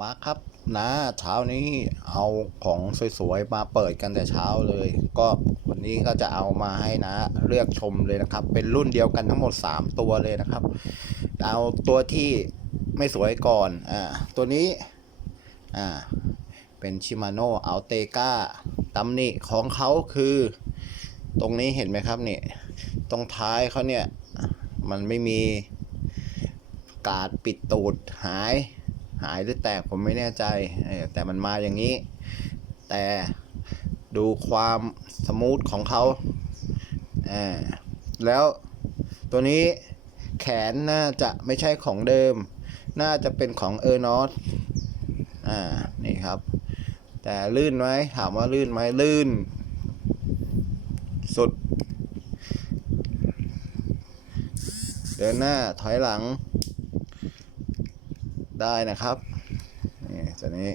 มาครับนะเช้านี้เอาของสวยๆมาเปิดกันแต่เช้าเลย ก็วันนี้ก็จะเอามาให้นะเลือกชมเลยนะครับ เป็นรุ่นเดียวกันทั้งหมด 3 ตัวเลยนะครับ เอาตัวที่ไม่สวยก่อนอ่าตัวนี้อ่าเป็นชิมาโน่อัลเตกาตำหนิของเขาคือ ตรงนี้เห็นไหมครับเนี่ยตรงท้ายเขาเนี่ย มันไม่มีกาดปิดตูดหายายหรือแตกผมไม่แน่ใจ แต่มันมาอย่างนี้ แต่ดูความสมูทของเขาอ่าแล้วตัวนี้แขนน่าจะไม่ใช่ของเดิม น่าจะเป็นของเออร์นอสอ่า นี่ครับ แต่ลื่นไหมถามว่าลื่นไหมลื่น สุด เดินหน้าถอยหลัง ได้นะครับนี่ตัวนี้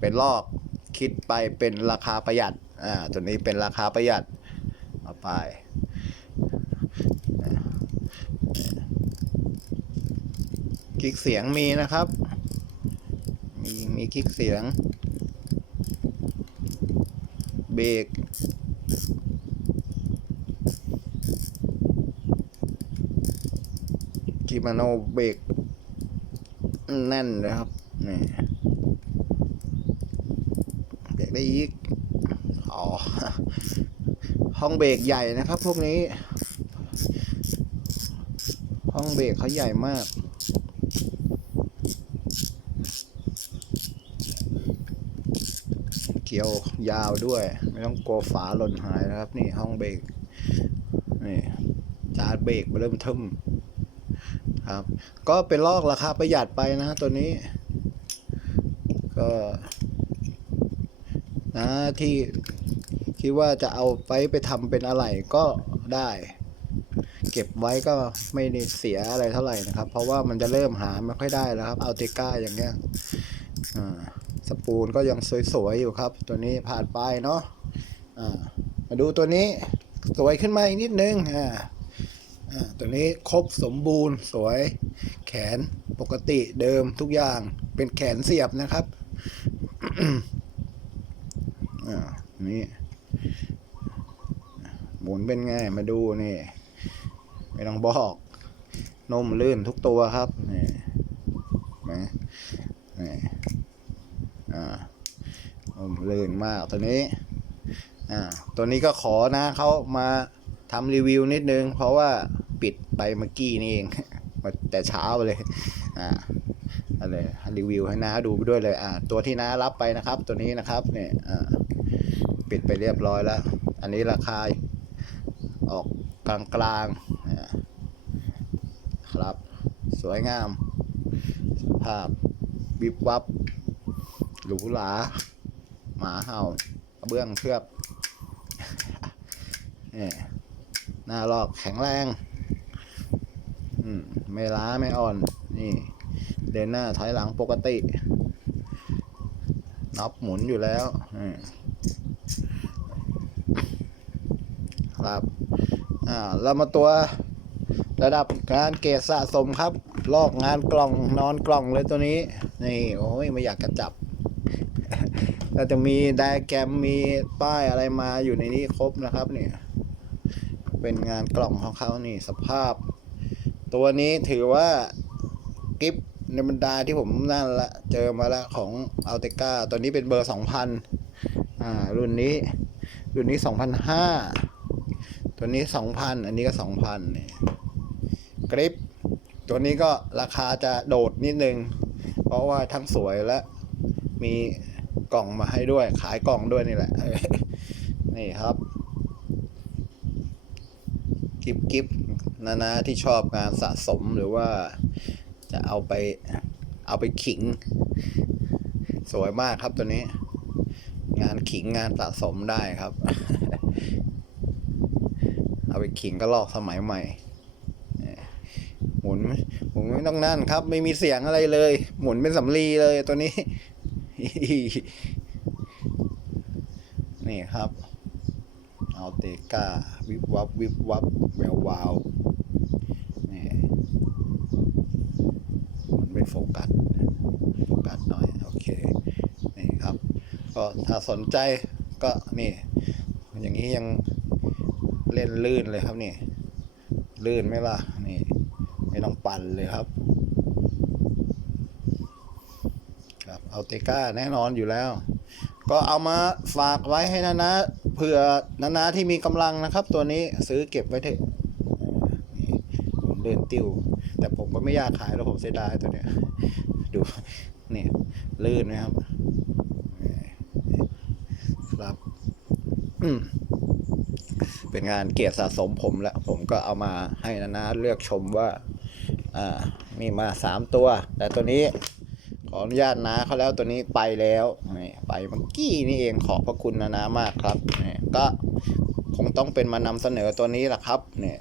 เป็นลอกคิดไปเป็นราคาประหยัดอ่าตัวนี้เป็นราคาประหยัดเอาไปคลิกเสียงมีนะครับ มีมีคลิกเสียง เบรกกิมาโนเบรก แน่นเลยครับนี่เบรกได้อีกอ๋อห้องเบรกใหญ่นะครับ พวกนี้ ห้องเบรกเขาใหญ่มากเกี่ยวยาวด้วย ไม่ต้องกลัวฝาหล่นหายนะครับ นี่ห้องเบรกนี่จาร์เบรกมาเริ่มทึม ครับ ก็เป็นลอกราคาประหยัดไปนะตัวนี้ ก็นะที่คิดว่าจะเอาไปไปทำเป็นอะไรก็ได้ เก็บไว้ก็ไม่ได้เสียอะไรเท่าไหร่นะครับ เพราะว่ามันจะเริ่มหาไม่ค่อยได้แล้วครับเอาเตก้าอย่างเงี้ยอ่าสปูนก็ยังสวยๆอยู่ครับ ตัวนี้ผ่านไปเนาะอ่ามาดูตัวนี้สวยขึ้นมาอีกนิดนึงอ่า ตัวนี้ครบสมบูรณ์สวย แขนปกติเดิมทุกอย่างเป็นแขนเสียบนะครับอ่านี่หมุนเป็นไงมาดูนี่ไม่ต้องบอกนุ่มลื่นทุกตัวครับนี่นะนี่อ่านุ่มลื่นมากตัวนี้อ่าตัวนี้ก็ขอนะเขามาทำรีวิวนิดนึง เพราะว่า ปิดไปเมื่อกี้นี่เองมาแต่เช้าเลย อ่าอะไรรีวิวให้น้าดูไปด้วยเลย อ่า ตัวที่น้ารับไปนะครับ ตัวนี้นะครับ เนี่ย อ่า ปิดไปเรียบร้อยแล้ว อันนี้ราคาออกกลางกลางครับ สวยงาม สภาพวิบวับ หรูหรา หมาเห่าเบื้องเทือกเนี่ยหน้าลอกแข็งแรง ไม่ล้าไม่อ่อน นี่ เดินหน้าถอยหลังปกติน็อปหมุนอยู่แล้วครับ อ่า เรามาตัวระดับการเกรดสะสมครับ ลอกงานกล่องนอนกล่องเลยตัวนี้ นี่ โอ้ยไม่อยากกระจับก็จะมีไดแกรมมีป้ายอะไรมาอยู่ในนี้ครบนะครับ เนี่ย เป็นงานกล่องของเขานี่สภาพ ตัวนี้ถือว่ากิฟในบรรดาที่ผมนั่นละเจอมาล้วของอัลเตกาตัวนี้เป็นเบอร์สองพันอ่ารุ่นนี้รุ่นนี้สองพันห้าตัวนี้สองพันอันนี้ก็สองพันเนี่ยกริปตัวนี้ก็ราคาจะโดดนิดนึง เพราะว่าทั้งสวยและมีกล่องมาให้ด้วย ขายกล่องด้วยนี่แหละ นี่ครับ กิฟกิฟนานาที่ชอบงานสะสมหรือว่าจะเอาไปเอาไปขิง สวยมากครับตัวนี้ งานขิงงานสะสมได้ครับ เอาไปขิงก็ลอกสมัยใหม่หมุนหมุนไม่ต้องนั่นครับ ไม่มีเสียงอะไรเลย หมุนเป็นสำลีเลยตัวนี้ นี่ครับ เอาเตก้า วิบวับ วิบวับ แวววาวนี่มันไม่โฟกัสโฟกัสหน่อย โอเค นี่ครับ ก็ถ้าสนใจก็นี่ อย่างนี้ยังเล่นลื่นเลยครับนี่ ลื่นไหมล่ะ นี่ ไม่ต้องปั่นเลยครับครับเอาเตก้าแน่นอนอยู่แล้ว ก็เอามาฝากไว้ให้นะนะ เผื่อนานาที่มีกำลังนะครับ ตัวนี้ซื้อเก็บไว้เถอะผมเดินติว แต่ผมก็ไม่อยากขายแล้วผมเสียดายตัวเนี้ยดูนี่ลื่นไหมครับครับเป็นงานเกียรติสะสมผมแล้ว ผมก็เอามาให้นานาเลือกชมว่า อ่า มีมาสามตัว แต่ตัวนี้ ออนุญาตนาเขาแล้วตัวนี้ไปแล้วนี่ไปเมื่อกี้นี่เองขอบพระคุณนานามากครับนี่ก็คงต้องเป็นมานำเสนอตัวนี้แหละครับเนี่ย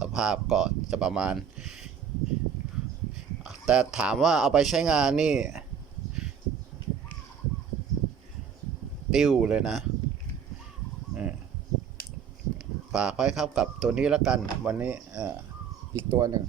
สภาพก็จะประมาณ แต่ถามว่าเอาไปใช้งานนี่ ติ้วเลยนะฝากไว้ครับกับตัวนี้แล้วกัน วันนี้อีกตัวหนึ่ง